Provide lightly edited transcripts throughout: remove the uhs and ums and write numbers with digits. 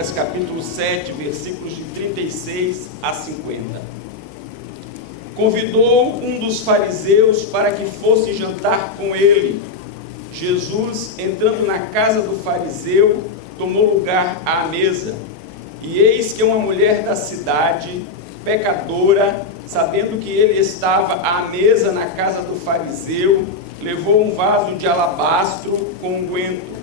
Lucas capítulo 7, versículos de 36 a 50. Convidou um dos fariseus para que fosse jantar com ele. Jesus, entrando na casa do fariseu, tomou lugar à mesa. E eis que uma mulher da cidade, pecadora, sabendo que ele estava à mesa na casa do fariseu, levou um vaso de alabastro com unguento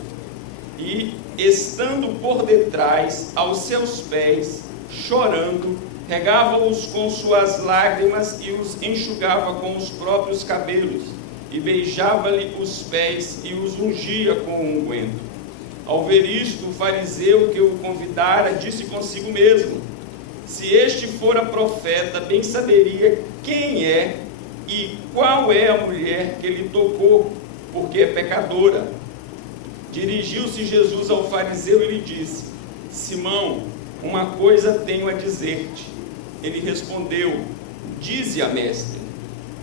e, estando por detrás, aos seus pés, chorando, regava-os com suas lágrimas e os enxugava com os próprios cabelos, e beijava-lhe os pés e os ungia com o unguento. Ao ver isto, o fariseu que o convidara disse consigo mesmo: se este fora profeta, bem saberia quem é e qual é a mulher que lhe tocou, porque é pecadora. Dirigiu-se Jesus ao fariseu e lhe disse: Simão, uma coisa tenho a dizer-te. Ele respondeu: dize-a, mestre.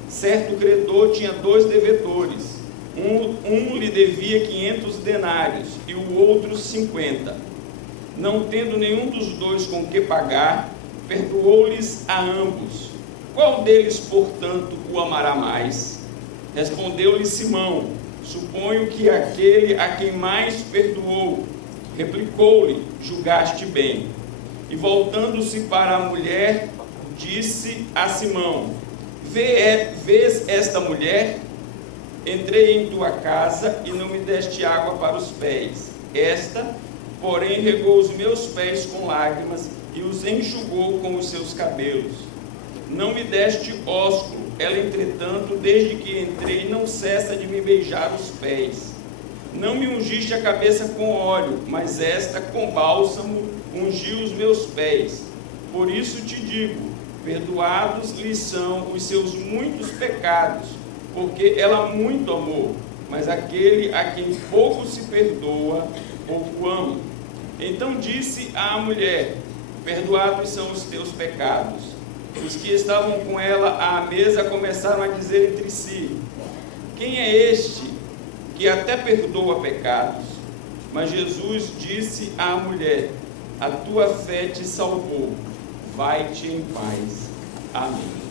Certo credor tinha 2 devedores. Um lhe devia 500 denários e o outro 50. Não tendo nenhum dos 2 com que pagar, perdoou-lhes a ambos. Qual deles, portanto, o amará mais? Respondeu-lhe Simão: suponho que aquele a quem mais perdoou. Replicou-lhe: julgaste bem. E voltando-se para a mulher, disse a Simão: vês esta mulher? Entrei em tua casa e não me deste água para os pés. Esta, porém, regou os meus pés com lágrimas e os enxugou com os seus cabelos. Não me deste ósculo. Ela, entretanto, desde que entrei, não cessa de me beijar os pés. Não me ungiste a cabeça com óleo, mas esta, com bálsamo, ungiu os meus pés. Por isso te digo, perdoados lhe são os seus muitos pecados, porque ela muito amou, mas aquele a quem pouco se perdoa, pouco ama. Então disse à mulher: perdoados são os teus pecados. Os que estavam com ela à mesa começaram a dizer entre si: quem é este que até perdoa pecados? Mas Jesus disse à mulher: a tua fé te salvou, vai-te em paz. Amém.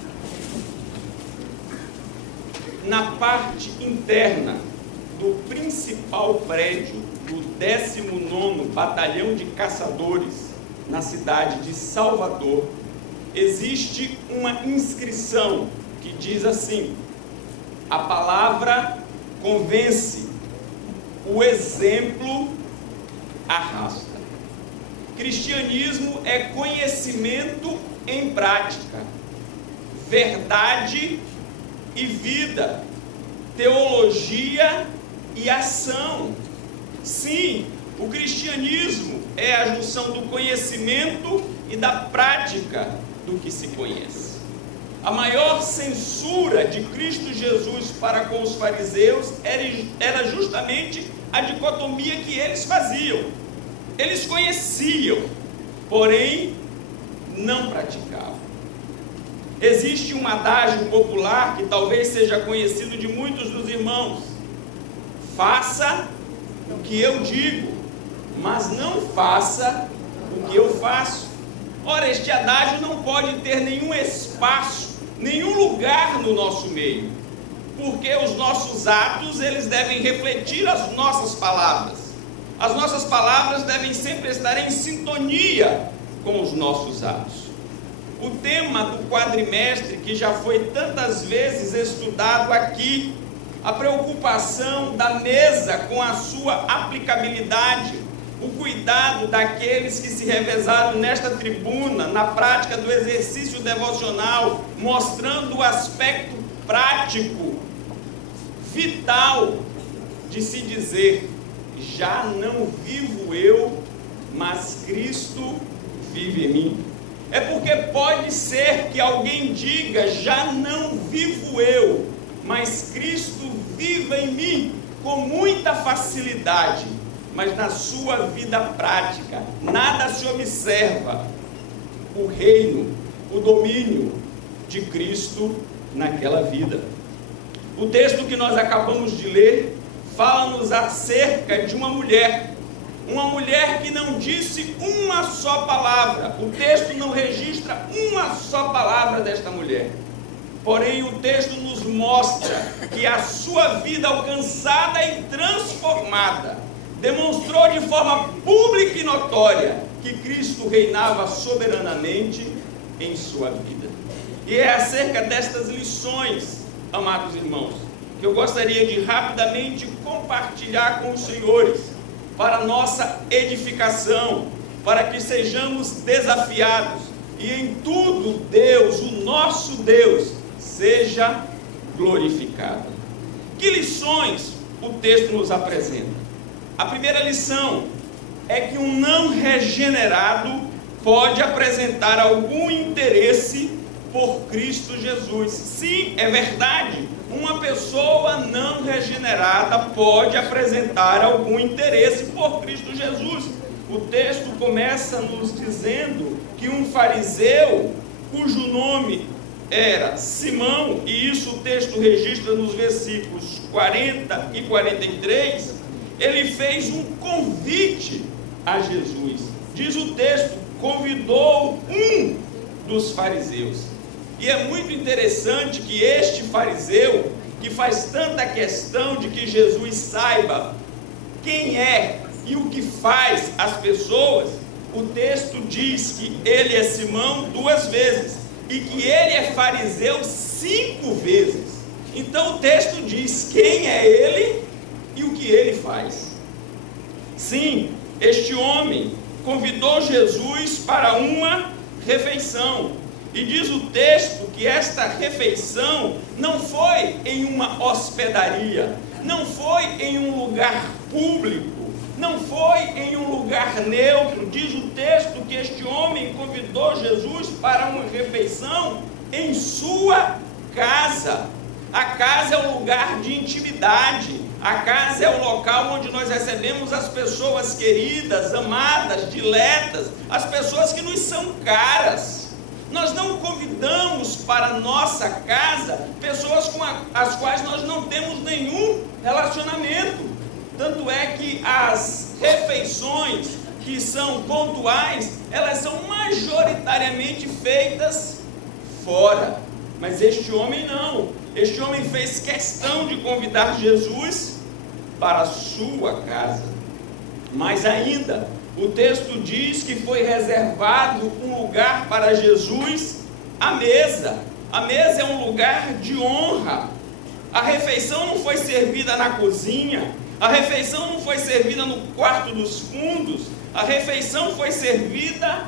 Na parte interna do principal prédio do 19º Batalhão de Caçadores, na cidade de Salvador, existe uma inscrição que diz assim: a palavra convence, o exemplo arrasta. Cristianismo é conhecimento em prática, verdade e vida, teologia e ação. Sim, o cristianismo é a junção do conhecimento e da prática do que se conhece. A maior censura de Cristo Jesus para com os fariseus era justamente a dicotomia que eles faziam. Eles conheciam, porém não praticavam. Existe um adágio popular que talvez seja conhecido de muitos dos irmãos: faça o que eu digo, mas não faça o que eu faço. Ora, este adágio não pode ter nenhum espaço, nenhum lugar no nosso meio, porque os nossos atos, eles devem refletir as nossas palavras. As nossas palavras devem sempre estar em sintonia com os nossos atos. O tema do quadrimestre, que já foi tantas vezes estudado aqui, a preocupação da mesa com a sua aplicabilidade, o cuidado daqueles que se revezaram nesta tribuna, na prática do exercício devocional, mostrando o aspecto prático, vital, de se dizer: já não vivo eu, mas Cristo vive em mim. É porque pode ser que alguém diga: já não vivo eu, mas Cristo vive em mim, com muita facilidade, mas na sua vida prática nada se observa o reino, o domínio de Cristo naquela vida. O texto que nós acabamos de ler fala-nos acerca de uma mulher Uma mulher que não disse uma só palavra. O texto não registra uma só palavra desta mulher. Porém, o texto nos mostra que a sua vida alcançada e transformada demonstrou de forma pública e notória que Cristo reinava soberanamente em sua vida. E é acerca destas lições, amados irmãos, que eu gostaria de rapidamente compartilhar com os senhores, para nossa edificação, para que sejamos desafiados e em tudo Deus, o nosso Deus, seja glorificado. Que lições o texto nos apresenta? A primeira lição é que um não regenerado pode apresentar algum interesse por Cristo Jesus. Sim, é verdade, uma pessoa não regenerada pode apresentar algum interesse por Cristo Jesus. O texto começa nos dizendo que um fariseu, cujo nome era Simão, e isso o texto registra nos versículos 40 e 43, ele fez um convite a Jesus. Diz o texto, convidou um dos fariseus. E é muito interessante que este fariseu, que faz tanta questão de que Jesus saiba quem é e o que faz as pessoas, o texto diz que ele é Simão 2 vezes e que ele é fariseu 5 vezes. Então o texto diz quem é ele e o que ele faz. Sim, este homem convidou Jesus para uma refeição. E diz o texto que esta refeição não foi em uma hospedaria, não foi em um lugar público, não foi em um lugar neutro. Diz o texto que este homem convidou Jesus para uma refeição em sua casa. A casa é um lugar de intimidade, a casa é o local onde nós recebemos as pessoas queridas, amadas, diletas, as pessoas que nos são caras. Nós não convidamos para nossa casa pessoas com as quais nós não temos nenhum relacionamento. Tanto é que as refeições que são pontuais, elas são majoritariamente feitas fora. Mas este homem não. Este homem fez questão de convidar Jesus para a sua casa. Mais ainda, o texto diz que foi reservado um lugar para Jesus à mesa. A mesa é um lugar de honra. A refeição não foi servida na cozinha, a refeição não foi servida no quarto dos fundos, a refeição foi servida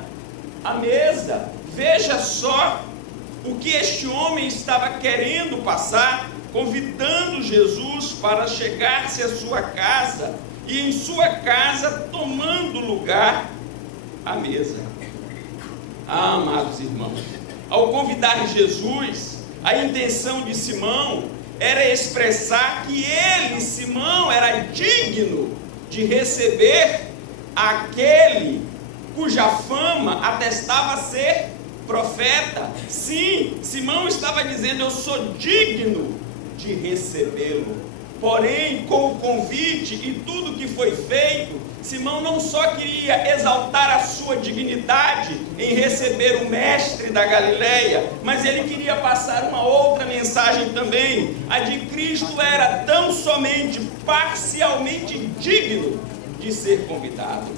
à mesa. Veja só o que este homem estava querendo passar, convidando Jesus para chegar-se à sua casa, e em sua casa tomando lugar à mesa. Ah, amados irmãos, ao convidar Jesus, a intenção de Simão era expressar que ele, Simão, era digno de receber aquele cuja fama atestava ser profeta. Sim, Simão estava dizendo, eu sou digno de recebê-lo. Porém, com o convite e tudo que foi feito, Simão não só queria exaltar a sua dignidade em receber o mestre da Galileia, mas ele queria passar uma outra mensagem também. A de Cristo era tão somente parcialmente digno de ser convidado.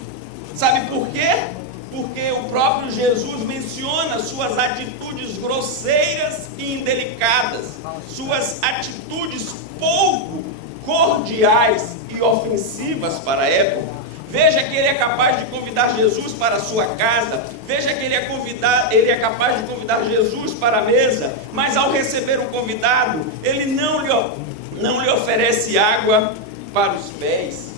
Sabe por quê? Porque o próprio Jesus menciona suas atitudes grosseiras e indelicadas, suas atitudes pouco cordiais e ofensivas para a época. Veja que ele é capaz de convidar Jesus para a sua casa, veja que ele é capaz de convidar Jesus para a mesa, mas ao receber o convidado, ele não lhe oferece água para os pés,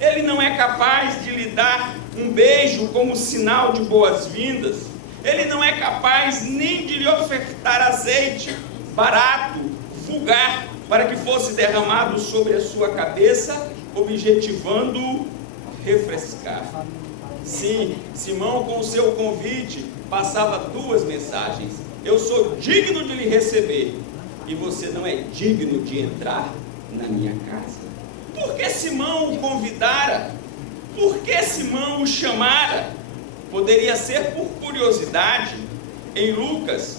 ele não é capaz de lhe dar um beijo como sinal de boas-vindas, ele não é capaz nem de lhe ofertar azeite barato, vulgar, para que fosse derramado sobre a sua cabeça, objetivando refrescar. Sim, Simão, com o seu convite, passava 2 mensagens. Eu sou digno de lhe receber, e você não é digno de entrar na minha casa. Por que Simão o convidara? por que Simão o chamara? Poderia ser por curiosidade. Em Lucas,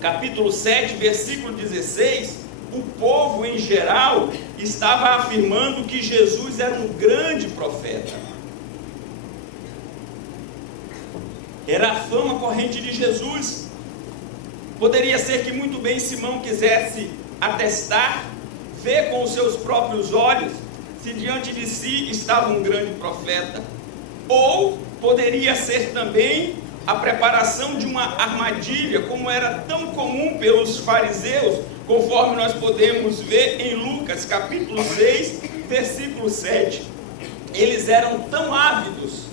capítulo 7, versículo 16, o povo em geral estava afirmando que Jesus era um grande profeta. Era a fama corrente de Jesus. Poderia ser que muito bem Simão quisesse atestar, ver com os seus próprios olhos, se diante de si estava um grande profeta. Ou poderia ser também a preparação de uma armadilha, como era tão comum pelos fariseus, conforme nós podemos ver em Lucas capítulo 6, versículo 7. Eles eram tão ávidos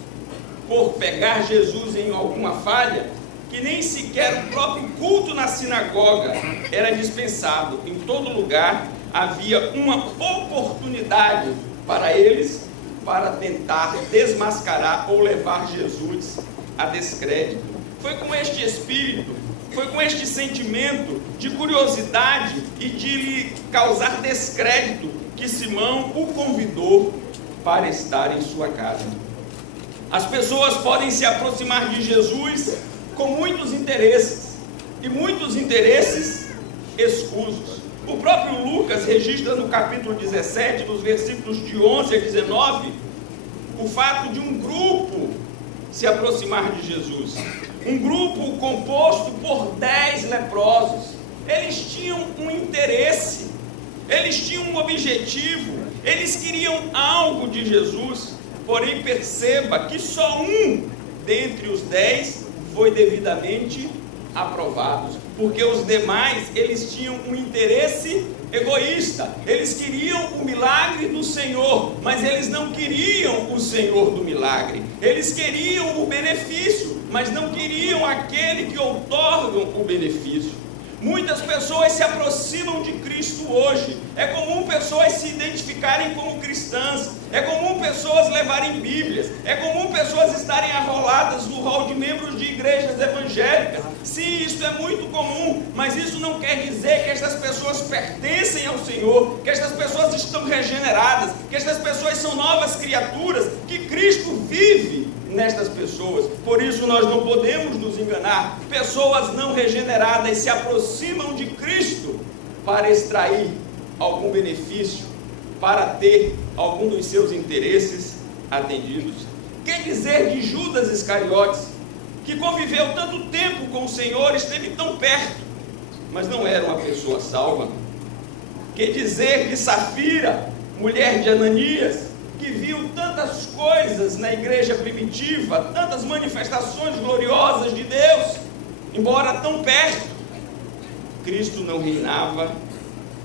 por pegar Jesus em alguma falha, que nem sequer o próprio culto na sinagoga era dispensado. Em todo lugar havia uma oportunidade para eles, para tentar desmascarar ou levar Jesus a descrédito. Foi com este espírito, foi com este sentimento de curiosidade e de lhe causar descrédito que Simão o convidou para estar em sua casa. As pessoas podem se aproximar de Jesus com muitos interesses, e muitos interesses escusos. O próprio Lucas registra no capítulo 17, dos versículos de 11 a 19, o fato de um grupo se aproximar de Jesus. Um grupo composto por 10 leprosos. Eles tinham um interesse, eles tinham um objetivo, eles queriam algo de Jesus. Porém, perceba que só um dentre os 10 foi devidamente aprovado, porque os demais, eles tinham um interesse egoísta. Eles queriam o milagre do Senhor, mas eles não queriam o Senhor do milagre. Eles queriam o benefício, mas não queriam aquele que outorga o benefício. Muitas pessoas se aproximam de Cristo hoje. É comum pessoas se identificarem como cristãs. É comum pessoas levarem Bíblias. É comum pessoas estarem arroladas no rol de membros de igrejas evangélicas. Sim, isso é muito comum, mas isso não quer dizer que estas pessoas pertencem ao Senhor, que estas pessoas estão regeneradas, que estas pessoas são novas criaturas, que Cristo vive nestas pessoas. Por isso nós não podemos nos enganar. Pessoas não regeneradas se aproximam de Cristo para extrair algum benefício, para ter algum dos seus interesses atendidos. Que dizer de Judas Iscariotes, que conviveu tanto tempo com o Senhor, esteve tão perto, mas não era uma pessoa salva? Que dizer de Safira, mulher de Ananias, que viu tantas coisas na igreja primitiva, tantas manifestações gloriosas de Deus, embora tão perto, Cristo não reinava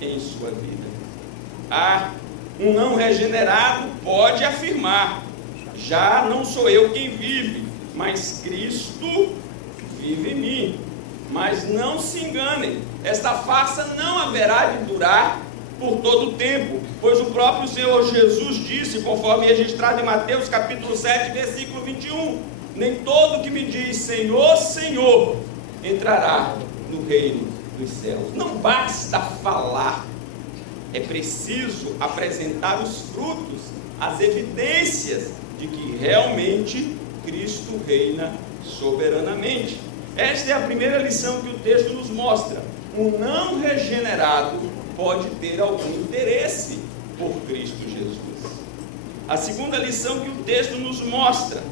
em sua vida. Um não regenerado pode afirmar: já não sou eu quem vive, mas Cristo vive em mim. Mas não se enganem, esta farsa não haverá de durar por todo o tempo, pois o próprio Senhor Jesus disse, conforme registrado em Mateus capítulo 7, versículo 21, nem todo que me diz Senhor, Senhor, entrará no reino dos céus. Não basta falar, é preciso apresentar os frutos, as evidências de que realmente Cristo reina soberanamente. Esta é a primeira lição que o texto nos mostra. Um não regenerado pode ter algum interesse por Cristo Jesus. A segunda lição que o texto nos mostra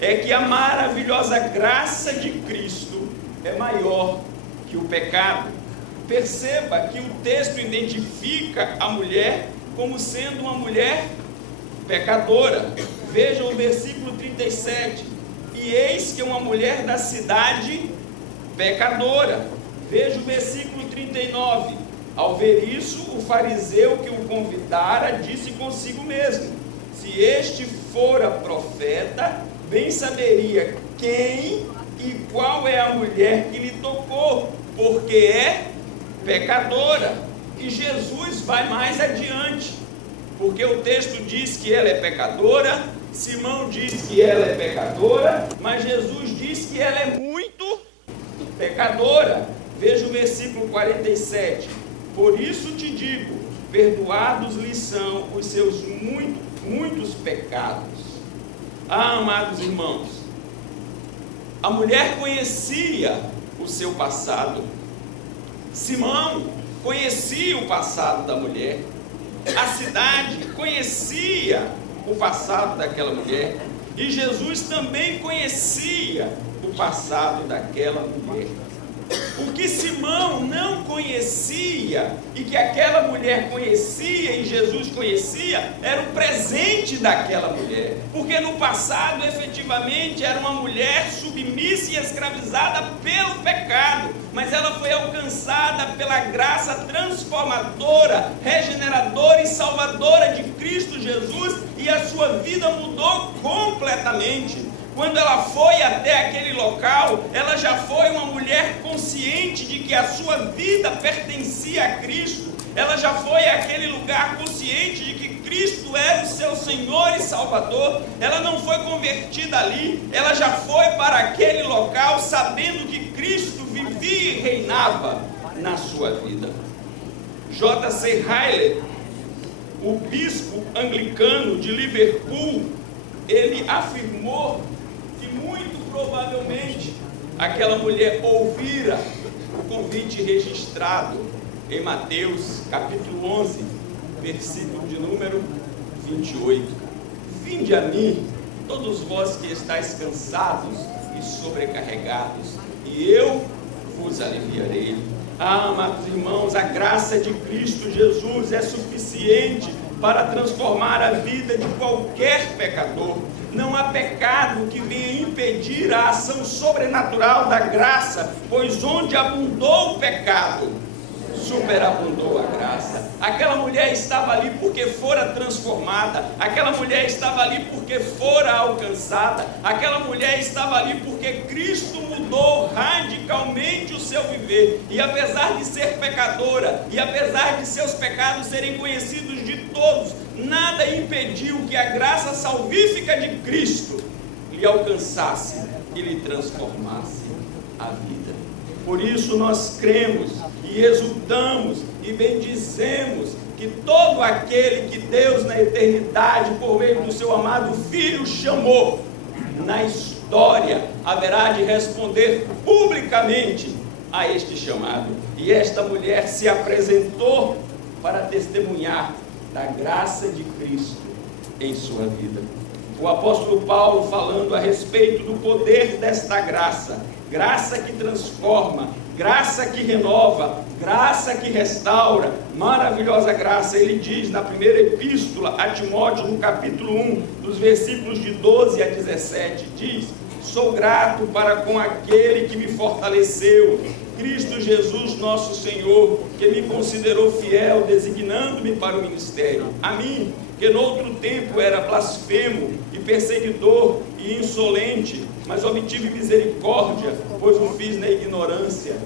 é que a maravilhosa graça de Cristo é maior que o pecado. Perceba que o texto identifica a mulher como sendo uma mulher pecadora. Veja o versículo 37. E eis que uma mulher da cidade pecadora. Veja o versículo 39. Ao ver isso, o fariseu que o convidara disse consigo mesmo: se este fora profeta, bem saberia quem e qual é a mulher que lhe tocou, porque é pecadora. E Jesus vai mais adiante, porque o texto diz que ela é pecadora, Simão diz que ela é pecadora, mas Jesus diz que ela é muito pecadora. Veja o versículo 47. Por isso te digo, perdoados lhe são os seus muitos pecados. Amados irmãos, a mulher conhecia o seu passado. Simão conhecia o passado da mulher. A cidade conhecia o passado daquela mulher. E Jesus também conhecia o passado daquela mulher. O que Simão não conhecia e que aquela mulher conhecia e Jesus conhecia era o presente daquela mulher, porque no passado efetivamente era uma mulher submissa e escravizada pelo pecado, mas ela foi alcançada pela graça transformadora, regeneradora e salvadora de Cristo Jesus, e a sua vida mudou completamente. Quando ela foi até aquele local, ela já foi uma mulher consciente de que a sua vida pertencia a Cristo. Ela já foi àquele lugar consciente de que Cristo era o seu Senhor e Salvador. Ela não foi convertida ali, ela já foi para aquele local sabendo que Cristo vivia e reinava na sua vida. J.C. Ryle, o bispo anglicano de Liverpool, ele afirmou que muito provavelmente aquela mulher ouvira o convite registrado em Mateus capítulo 11, versículo de número 28. Vinde a mim, todos vós que estáis cansados e sobrecarregados, e eu vos aliviarei. Amados irmãos, a graça de Cristo Jesus é suficiente para transformar a vida de qualquer pecador. Não há pecado que venha impedir a ação sobrenatural da graça, pois onde abundou o pecado, superabundou a graça. Aquela mulher estava ali porque fora transformada, aquela mulher estava ali porque fora alcançada, aquela mulher estava ali porque Cristo mudou radicalmente o seu viver, e apesar de ser pecadora, e apesar de seus pecados serem conhecidos de todos, nada impediu que a graça salvífica de Cristo lhe alcançasse e lhe transformasse a vida. Por isso nós cremos e exultamos e bendizemos que todo aquele que Deus na eternidade, por meio do seu amado Filho, chamou, na história haverá de responder publicamente a este chamado. E esta mulher se apresentou para testemunhar da graça de Cristo em sua vida. O apóstolo Paulo, falando a respeito do poder desta graça, graça que transforma, graça que renova, graça que restaura, maravilhosa graça, ele diz na primeira epístola a Timóteo, no capítulo 1, dos versículos de 12 a 17, diz: sou grato para com aquele que me fortaleceu, Cristo Jesus nosso Senhor, que me considerou fiel, designando-me para o ministério. A mim, que noutro tempo era blasfemo e perseguidor e insolente, mas obtive misericórdia, pois o fiz na ignorância,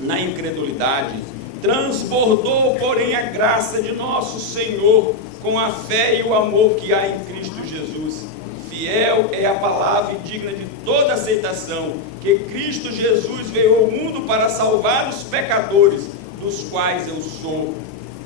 na incredulidade. Transbordou, porém, a graça de nosso Senhor com a fé e o amor que há em Cristo Jesus. Fiel é a palavra e digna de toda aceitação, que Cristo Jesus veio ao mundo para salvar os pecadores, dos quais eu sou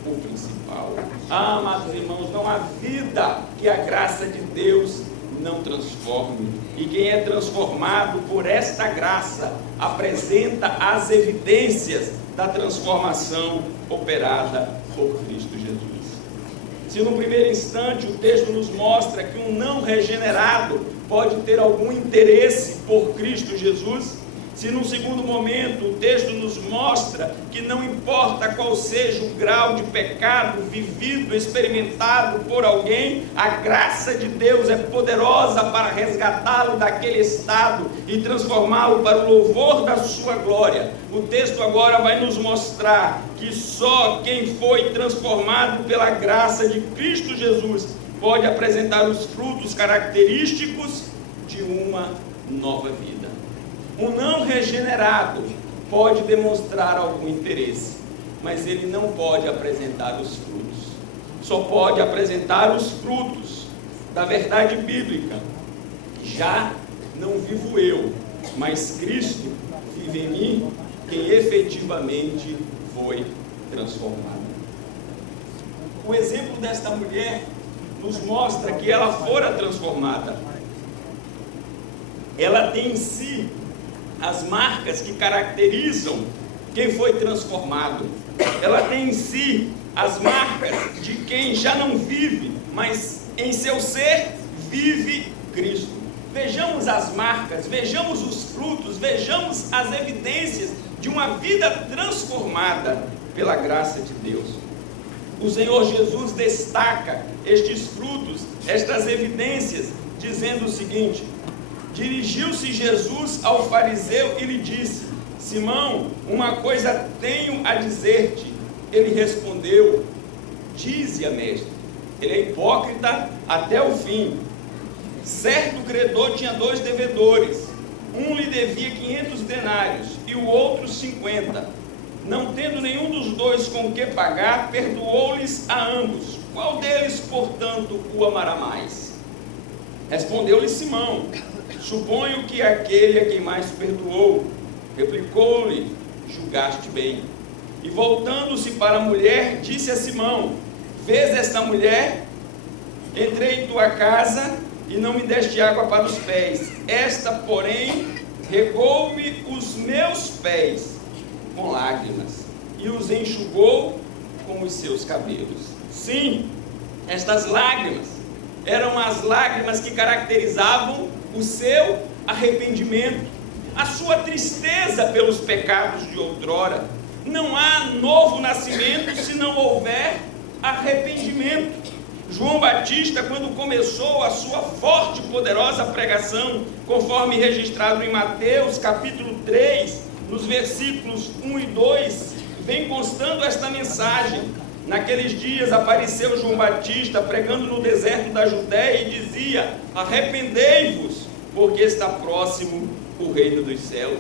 o principal. Amados irmãos, não há vida que a graça de Deus não transforme. E quem é transformado por esta graça apresenta as evidências da transformação operada por Cristo Jesus. Se no primeiro instante o texto nos mostra que um não regenerado pode ter algum interesse por Cristo Jesus, se no segundo momento o texto nos mostra que não importa qual seja o grau de pecado vivido, experimentado por alguém, a graça de Deus é poderosa para resgatá-lo daquele estado e transformá-lo para o louvor da sua glória. O texto agora vai nos mostrar que só quem foi transformado pela graça de Cristo Jesus pode apresentar os frutos característicos de uma nova vida. Um não regenerado pode demonstrar algum interesse, mas ele não pode apresentar os frutos. Só pode apresentar os frutos da verdade bíblica. Já não vivo eu, mas Cristo vive em mim, quem efetivamente foi transformado. O exemplo desta mulher nos mostra que ela fora transformada. ela tem em si as marcas que caracterizam quem foi transformado. Ela tem em si as marcas de quem já não vive, mas em seu ser vive Cristo. Vejamos as marcas, vejamos os frutos, vejamos as evidências de uma vida transformada pela graça de Deus. O Senhor Jesus destaca estes frutos, estas evidências, dizendo o seguinte: dirigiu-se Jesus ao fariseu e lhe disse: Simão, uma coisa tenho a dizer-te. Ele respondeu: dize-a, mestre. Ele é hipócrita até o fim. Certo credor tinha 2 devedores. Um lhe devia 500 denários e o outro 50. Não tendo nenhum dos 2 com que pagar, perdoou-lhes a ambos. Qual deles, portanto, o amará mais? Respondeu-lhe Simão: suponho que aquele a quem mais perdoou. Replicou-lhe: julgaste bem. E voltando-se para a mulher, disse a Simão: vês esta mulher? Entrei em tua casa e não me deste água para os pés. Esta, porém, regou-me os meus pés com lágrimas e os enxugou com os seus cabelos. Sim, estas lágrimas eram as lágrimas que caracterizavam o seu arrependimento, a sua tristeza pelos pecados de outrora. Não há novo nascimento se não houver arrependimento. João Batista, quando começou a sua forte e poderosa pregação, conforme registrado em Mateus capítulo 3, nos versículos 1 e 2, vem constando esta mensagem. Naqueles dias apareceu João Batista pregando no deserto da Judéia e dizia: arrependei-vos, porque está próximo o reino dos céus.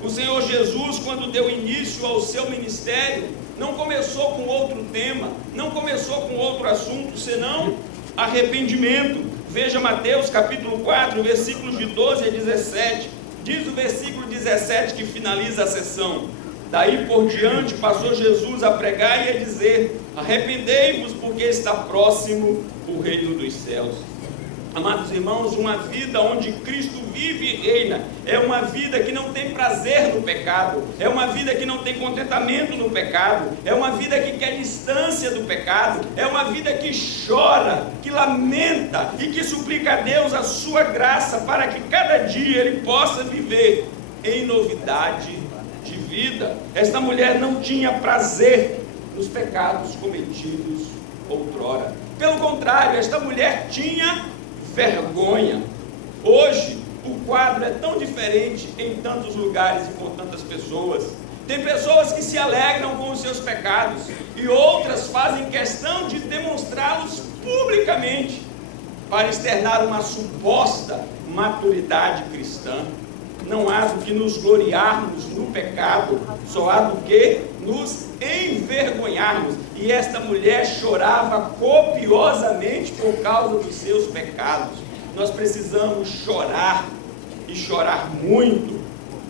O Senhor Jesus, quando deu início ao seu ministério, não começou com outro tema, não começou com outro assunto, senão arrependimento. Veja Mateus capítulo 4, versículos de 12 a 17. Diz o versículo 17 que finaliza a sessão: daí por diante passou Jesus a pregar e a dizer: arrependei-vos, porque está próximo o reino dos céus. Amados irmãos, uma vida onde Cristo vive e reina é uma vida que não tem prazer no pecado, é uma vida que não tem contentamento no pecado, é uma vida que quer distância do pecado, é uma vida que chora, que lamenta e que suplica a Deus a sua graça para que cada dia ele possa viver em novidade de vida. Esta mulher não tinha prazer nos pecados cometidos outrora. Pelo contrário, esta mulher tinha vergonha. Hoje o quadro é tão diferente em tantos lugares e com tantas pessoas. Tem pessoas que se alegram com os seus pecados e outras fazem questão de demonstrá-los publicamente para externar uma suposta maturidade cristã. Não há do que nos gloriarmos no pecado, só há do que nos envergonharmos. E esta mulher chorava copiosamente por causa dos seus pecados. Nós precisamos chorar, e chorar muito,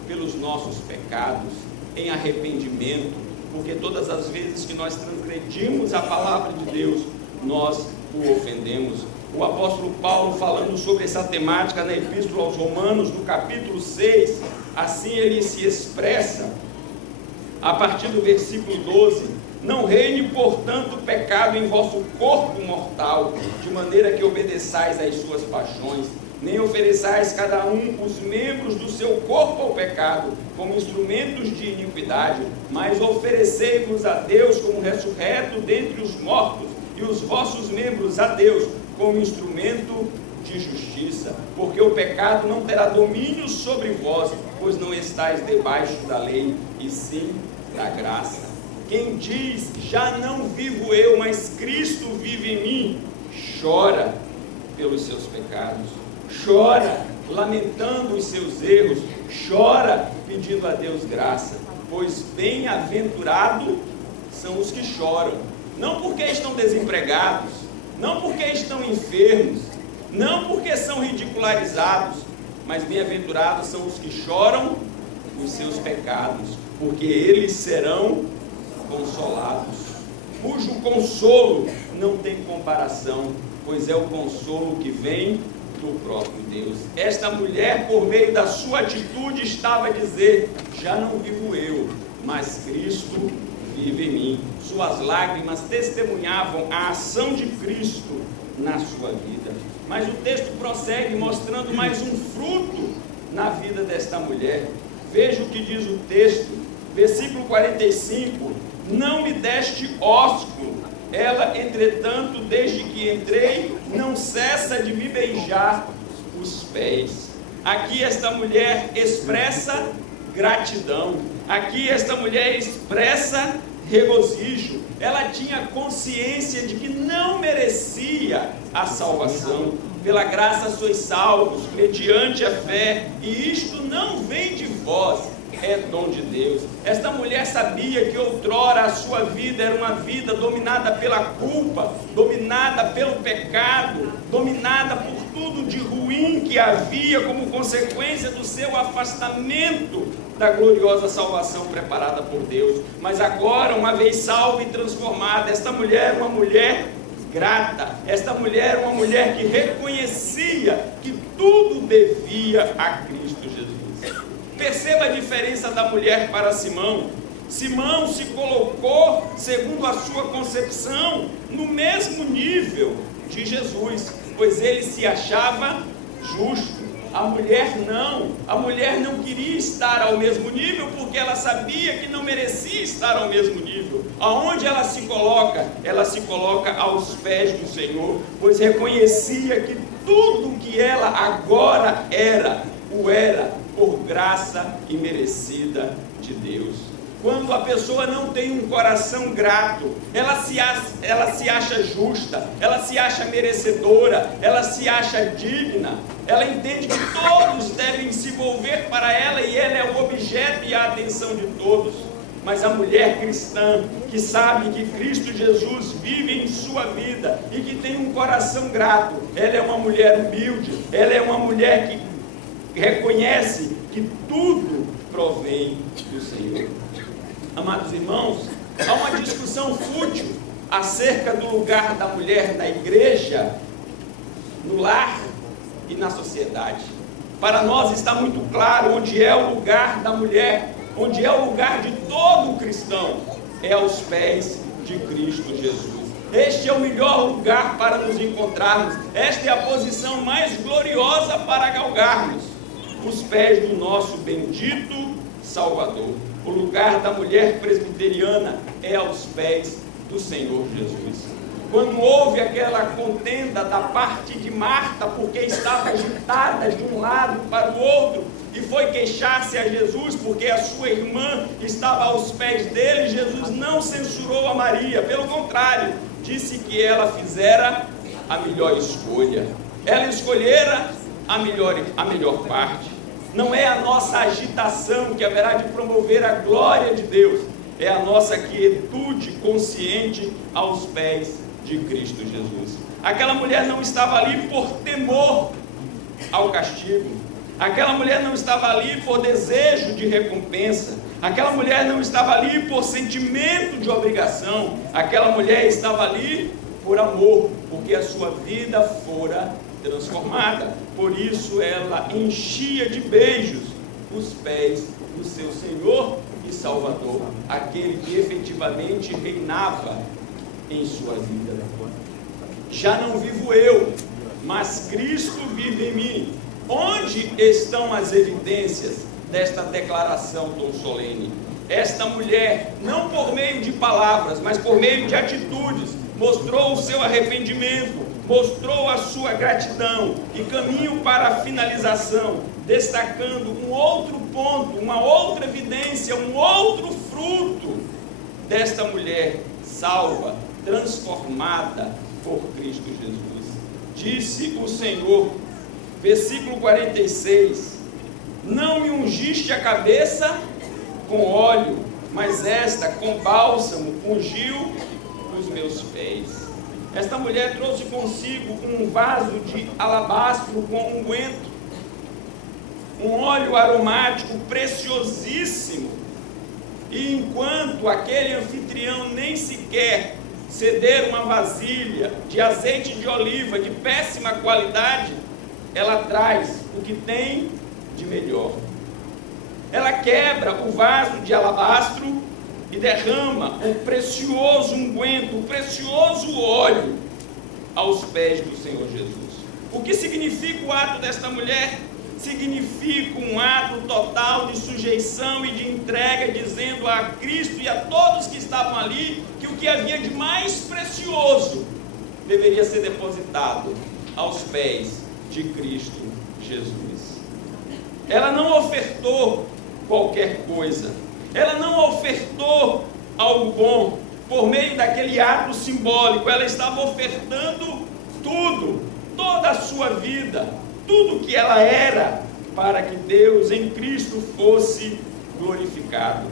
pelos nossos pecados, em arrependimento, porque todas as vezes que nós transgredimos a palavra de Deus, nós o ofendemos. O apóstolo Paulo, falando sobre essa temática na Epístola aos Romanos, no capítulo 6, assim ele se expressa, a partir do versículo 12: não reine, portanto, o pecado em vosso corpo mortal, de maneira que obedeçais às suas paixões, nem ofereçais cada um os membros do seu corpo ao pecado, como instrumentos de iniquidade, mas oferecei-vos a Deus como ressurreto dentre os mortos, e os vossos membros a Deus como instrumento de justiça, porque o pecado não terá domínio sobre vós, pois não estáis debaixo da lei, e sim da graça. Quem diz, já não vivo eu, mas Cristo vive em mim, chora pelos seus pecados, chora lamentando os seus erros, chora pedindo a Deus graça, pois bem-aventurados são os que choram, não porque estão desempregados, não porque estão enfermos, não porque são ridicularizados, mas bem-aventurados são os que choram os seus pecados, porque eles serão consolados, cujo consolo não tem comparação, pois é o consolo que vem do próprio Deus. Esta mulher, por meio da sua atitude, estava a dizer: já não vivo eu, mas Cristo vive em mim. Suas lágrimas testemunhavam a ação de Cristo na sua vida. Mas o texto prossegue mostrando mais um fruto na vida desta mulher. Veja o que diz o texto, versículo 45: não me deste ósculo, ela, entretanto, desde que entrei, não cessa de me beijar os pés. Aqui esta mulher expressa gratidão, aqui esta mulher expressa regozijo. Ela tinha consciência de que não merecia a salvação. Pela graça sois salvos, mediante a fé, e isto não vem de vós, é dom de Deus. Esta mulher sabia que outrora a sua vida era uma vida dominada pela culpa, dominada pelo pecado, dominada por tudo de ruim que havia como consequência do seu afastamento da gloriosa salvação preparada por Deus. Mas agora, uma vez salva e transformada, esta mulher é uma mulher grata. Esta mulher é uma mulher que reconhecia que tudo devia a Cristo Jesus. Perceba a diferença da mulher para Simão. Simão se colocou, segundo a sua concepção, no mesmo nível de Jesus, pois ele se achava justo. A mulher não queria estar ao mesmo nível, porque ela sabia que não merecia estar ao mesmo nível. Aonde ela se coloca? Ela se coloca aos pés do Senhor, pois reconhecia que tudo que ela agora era, o era por graça imerecida de Deus. Quando a pessoa não tem um coração grato, ela se acha justa, ela se acha merecedora, ela se acha digna, ela entende que todos devem se volver para ela e ela é o objeto e a atenção de todos. Mas a mulher cristã, que sabe que Cristo Jesus vive em sua vida e que tem um coração grato, ela é uma mulher humilde, ela é uma mulher que reconhece que tudo provém do Senhor. Amados irmãos, há uma discussão fútil acerca do lugar da mulher na igreja, no lar e na sociedade. Para nós está muito claro onde é o lugar da mulher, onde é o lugar de todo cristão, é aos pés de Cristo Jesus. Este é o melhor lugar para nos encontrarmos, esta é a posição mais gloriosa para galgarmos, os pés do nosso bendito Salvador. O lugar da mulher presbiteriana é aos pés do Senhor Jesus. Quando houve aquela contenda da parte de Marta, porque estava agitada de um lado para o outro, e foi queixar-se a Jesus, porque a sua irmã estava aos pés dele, Jesus não censurou a Maria, pelo contrário, disse que ela fizera a melhor escolha. Ela escolhera a melhor parte. Não é a nossa agitação que haverá de promover a glória de Deus, é a nossa quietude consciente aos pés de Cristo Jesus. Aquela mulher não estava ali por temor ao castigo, aquela mulher não estava ali por desejo de recompensa, aquela mulher não estava ali por sentimento de obrigação, aquela mulher estava ali por amor, porque a sua vida fora transformada. Por isso ela enchia de beijos os pés do seu Senhor e Salvador, aquele que efetivamente reinava em sua vida. Já não vivo eu, mas Cristo vive em mim. Onde estão as evidências desta declaração tão solene? Esta mulher, não por meio de palavras, mas por meio de atitudes, mostrou o seu arrependimento, mostrou a sua gratidão e caminho para a finalização, destacando um outro ponto, uma outra evidência, um outro fruto desta mulher salva, transformada por Cristo Jesus. Disse o Senhor, versículo 46, não me ungiste a cabeça com óleo, mas esta com bálsamo ungiu os meus pés. Esta mulher trouxe consigo um vaso de alabastro com unguento, um óleo aromático preciosíssimo. E enquanto aquele anfitrião nem sequer ceder uma vasilha de azeite de oliva de péssima qualidade, ela traz o que tem de melhor. Ela quebra o vaso de alabastro e derrama o precioso unguento, o precioso óleo aos pés do Senhor Jesus. O que significa o ato desta mulher? Significa um ato total de sujeição e de entrega, dizendo a Cristo e a todos que estavam ali que o que havia de mais precioso deveria ser depositado aos pés de Cristo Jesus. Ela não ofertou qualquer coisa, ela não ofertou algo bom por meio daquele ato simbólico, ela estava ofertando tudo, toda a sua vida, tudo que ela era, para que Deus em Cristo fosse glorificado.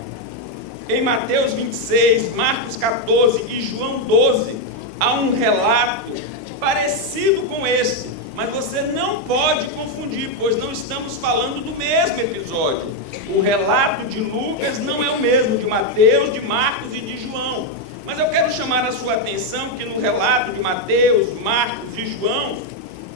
Em Mateus 26, Marcos 14 e João 12, há um relato parecido com este, mas você não pode confundir, pois não estamos falando do mesmo episódio. O relato de Lucas não é o mesmo de Mateus, de Marcos e de João. Mas eu quero chamar a sua atenção que no relato de Mateus, Marcos e João,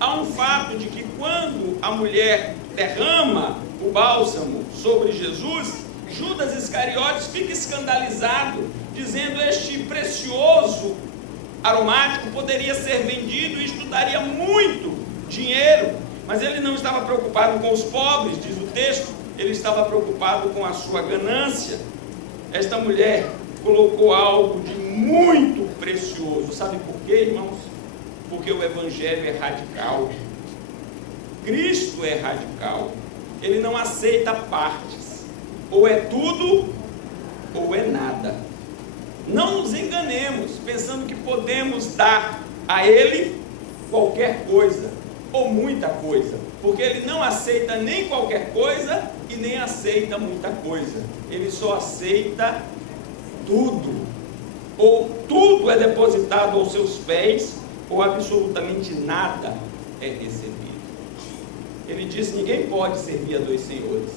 há um fato de que quando a mulher derrama o bálsamo sobre Jesus, Judas Iscariotes fica escandalizado, dizendo: este precioso aromático poderia ser vendido e isto daria muito dinheiro. Mas ele não estava preocupado com os pobres, diz o texto, ele estava preocupado com a sua ganância. Esta mulher colocou algo de muito precioso. Sabe por quê, irmãos? Porque o Evangelho é radical. Cristo é radical. Ele não aceita partes. Ou é tudo, ou é nada. Não nos enganemos, pensando que podemos dar a Ele qualquer coisa, ou muita coisa. Porque Ele não aceita nem qualquer coisa, e nem aceita muita coisa. Ele só aceita tudo. Ou tudo é depositado aos seus pés, ou absolutamente nada é recebido. Ele disse: ninguém pode servir a dois senhores.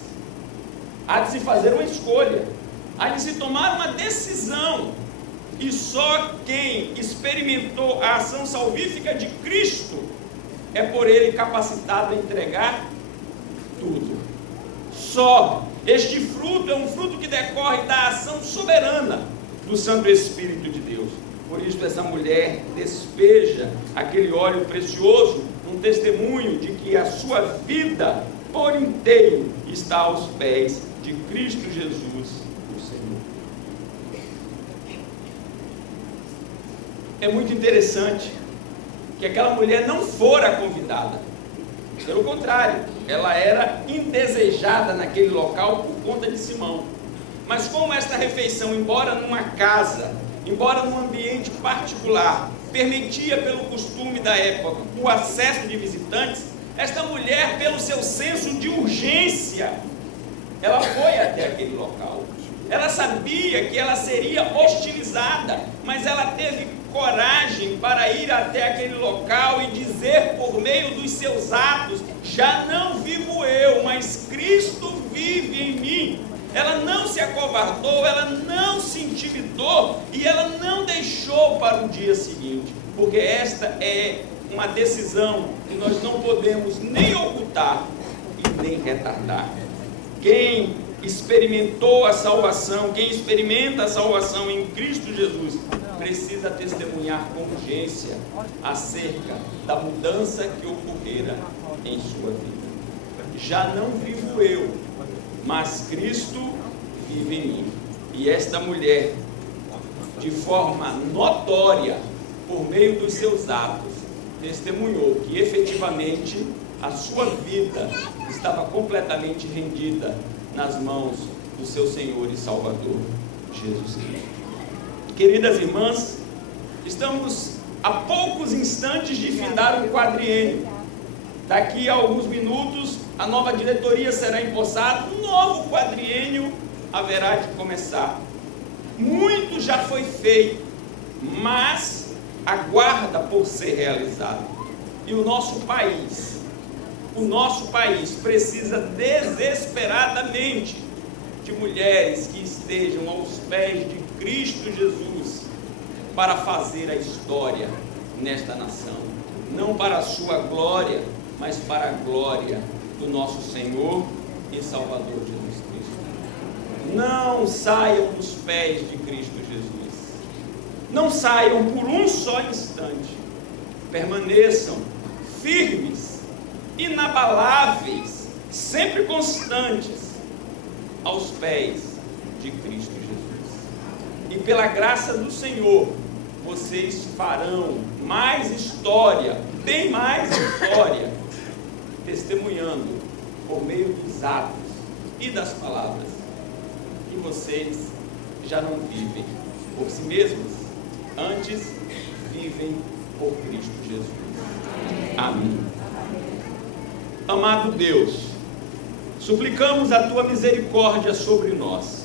Há de se fazer uma escolha, há de se tomar uma decisão, e só quem experimentou a ação salvífica de Cristo é por Ele capacitado a entregar tudo. Só este fruto é um fruto que decorre da ação soberana do Santo Espírito de Deus. Por isso essa mulher despeja aquele óleo precioso, um testemunho de que a sua vida por inteiro está aos pés de Cristo Jesus, o Senhor. É muito interessante que aquela mulher não fora convidada. Pelo contrário, ela era indesejada naquele local por conta de Simão. Mas como esta refeição, embora numa casa, embora num ambiente particular, permitia pelo costume da época o acesso de visitantes, esta mulher, pelo seu senso de urgência, ela foi até aquele local. Ela sabia que ela seria hostilizada, mas ela teve coragem para ir até aquele local e dizer por meio dos seus atos: já não vivo eu, mas Cristo vive em mim. Ela não se acovardou, ela não se intimidou e ela não deixou para o dia seguinte, porque esta é uma decisão que nós não podemos nem ocultar e nem retardar. Quem experimentou a salvação, quem experimenta a salvação em Cristo Jesus, precisa testemunhar com urgência acerca da mudança que ocorrera em sua vida. Já não vivo eu, mas Cristo vive em mim. E esta mulher, de forma notória, por meio dos seus atos, testemunhou que efetivamente a sua vida estava completamente rendida nas mãos do seu Senhor e Salvador, Jesus Cristo. Queridas irmãs, estamos a poucos instantes de findar um quadriênio. Daqui a alguns minutos, a nova diretoria será empossada, um novo quadriênio haverá de começar. Muito já foi feito, mas aguarda por ser realizado. E o nosso país precisa desesperadamente de mulheres que estejam aos pés de Cristo Jesus para fazer a história nesta nação, não para a sua glória, mas para a glória do nosso Senhor e Salvador Jesus Cristo. Não saiam dos pés de Cristo Jesus. Não saiam por um só instante. Permaneçam firmes, inabaláveis, sempre constantes aos pés de Cristo Jesus. E pela graça do Senhor, vocês farão mais história, bem mais história, testemunhando por meio dos atos e das palavras que vocês já não vivem por si mesmos, antes vivem por Cristo Jesus. Amém. Amado Deus, suplicamos a Tua misericórdia sobre nós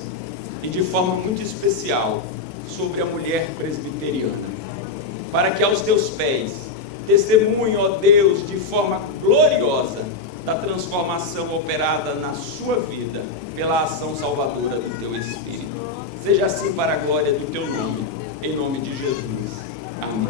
e de forma muito especial sobre a mulher presbiteriana, para que aos Teus pés testemunhe, ó Deus, de forma gloriosa da transformação operada na sua vida pela ação salvadora do Teu Espírito. Seja assim para a glória do Teu nome, em nome de Jesus. Amém.